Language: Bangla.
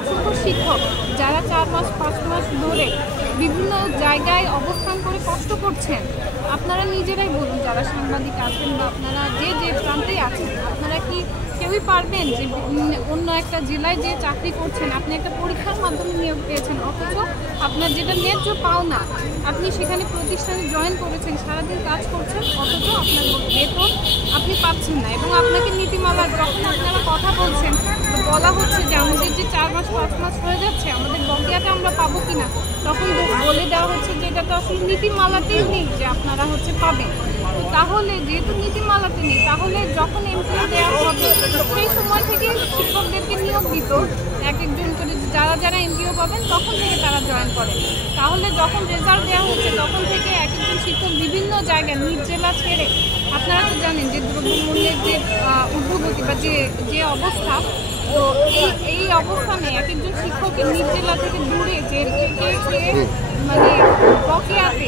অসংখ্য শিক্ষক যারা 4 মাস 5 মাস ধরে বিভিন্ন জায়গায় অবস্থান করে কষ্ট করছেন, আপনারা নিজেরাই বলুন, যারা সাংবাদিক আছেন বা আপনারা যে যে প্রান্তেই আছেন, আপনারা কি কেউই পারবেন যে অন্য একটা জেলায় যে চাকরি করছেন, আপনি একটা পরীক্ষার মাধ্যমে নিয়োগ পেয়েছেন, অথচ আপনার যেটা ন্যায্য পাওনা, আপনি সেখানে প্রতিষ্ঠানে জয়েন করেছেন, সারাদিন কাজ করছেন, অথচ আপনার বেতন আপনি পাচ্ছেন না। এবং আপনাকে নীতিমালা যখন আপনারা কথা বলছেন, বলা হচ্ছে যে আমাদের যে 4 মাস 5 মাস হয়ে যাচ্ছে, আমাদের বকেয়াটা আমরা পাবো কিনা, তখন বলে দেওয়া হচ্ছে যে এটা তো আসলে নীতিমালাতেই নেই যে আপনারা পাবেন। তাহলে যেহেতু নীতিমালাতে নেই, তাহলে যখন এমপিও দেওয়া হবে সেই সময় থেকে শিক্ষকদেরকে নিয়োগ দিত এক একজন করে, যারা যারা এমপিও পাবেন তখন থেকে তারা জয়েন করে। তাহলে যখন রেজাল্ট দেওয়া হচ্ছে তখন থেকে এক একজন শিক্ষক বিভিন্ন জায়গায় নিজ জেলা ছেড়ে, আপনারা তো জানেন যে দ্রব্যমূল্যের যে ঊর্ধ্বগতি বা যে অবস্থা, তো এই অবস্থানে এক একজন শিক্ষকের নিজ জেলা থেকে দূরে যে মানে বকেয়াতে